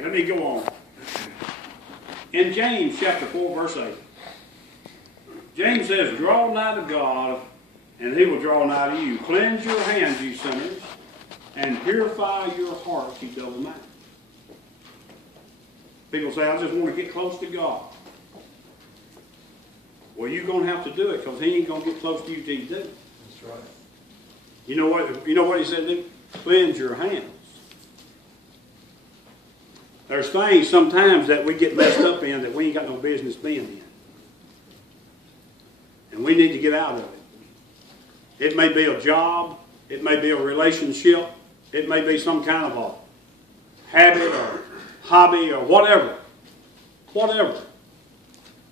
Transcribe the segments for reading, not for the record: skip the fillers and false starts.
Okay, let me go on. In James chapter 4, verse 8, James says, draw nigh to God, and he will draw nigh to you. Cleanse your hands, you sinners, and purify your hearts, you double-minded. People say, I just want to get close to God. Well, you're going to have to do it because he ain't going to get close to you till you do. That's right. You know what he said do? Cleanse your hands. There's things sometimes that we get messed up in that we ain't got no business being in. And we need to get out of it. It may be a job. It may be a relationship. It may be some kind of a habit or hobby or whatever. Whatever.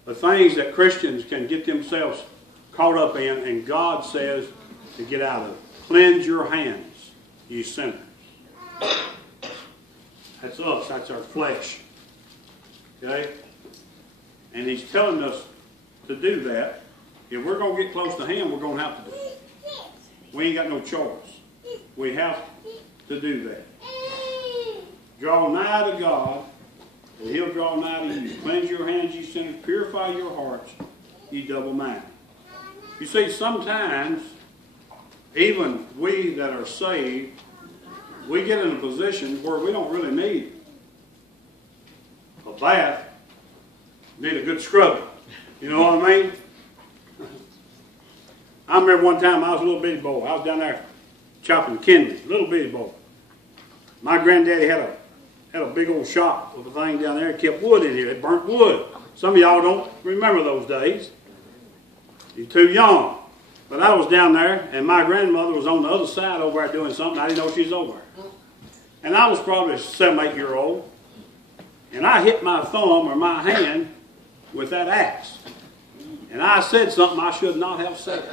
The things that Christians can get themselves caught up in, and God says to get out of it. Cleanse your hands, you sinners. That's us. That's our flesh. Okay? And he's telling us to do that. If we're going to get close to him, we're going to have to do it. We ain't got no choice. We have to do that. Draw nigh to God, and he'll draw nigh to you. Cleanse your hands, you sinners. Purify your hearts, you double-minded. You see, sometimes, even we that are saved, we get in a position where we don't really need a bath. Need a good scrubbing. You know what I mean? I remember one time I was a little bitty boy. I was down there chopping kindling, little bitty boy. My granddaddy had a big old shop with a thing down there. It kept wood in here. It burnt wood. Some of y'all don't remember those days. You're too young. But I was down there, and my grandmother was on the other side over there doing something. I didn't know she was over there. And I was probably 7, 8 years old. And I hit my thumb or my hand with that axe. And I said something I should not have said.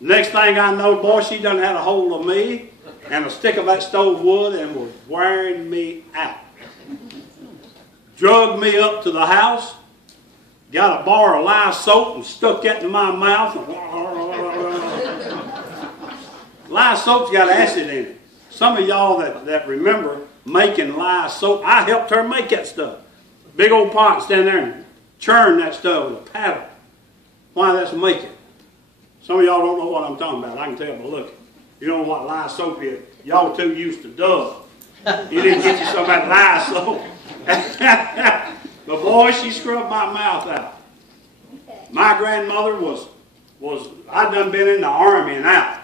Next thing I know, boy, she done had a hold of me and a stick of that stove wood and was wearing me out. Drugged me up to the house, got a bar of lye soap and stuck that in my mouth. Lye soap's got acid in it. Some of y'all that remember making lye soap, I helped her make that stuff. Big old pot, stand there and churn that stuff with a paddle. Why that's making. Some of y'all don't know what I'm talking about. I can tell by looking. You don't know what lye soap is. Y'all too used to Dove. You didn't get you some of that lye soap. But boy, she scrubbed my mouth out. My grandmother I'd done been in the army and out.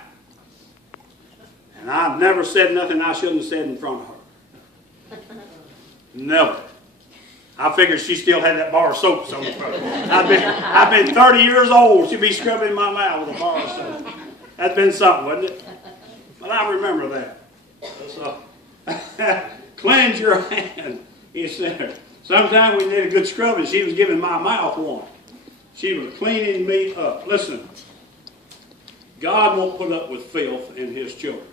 And I've never said nothing I shouldn't have said in front of her. Never. I figured she still had that bar of soap somewhere. I've been 30 years old. She'd be scrubbing my mouth with a bar of soap. That'd been something, wouldn't it? But I remember that. So, cleanse your hand, he said. Sometimes we need a good scrubbing. She was giving my mouth one. She was cleaning me up. Listen, God won't put up with filth in his children.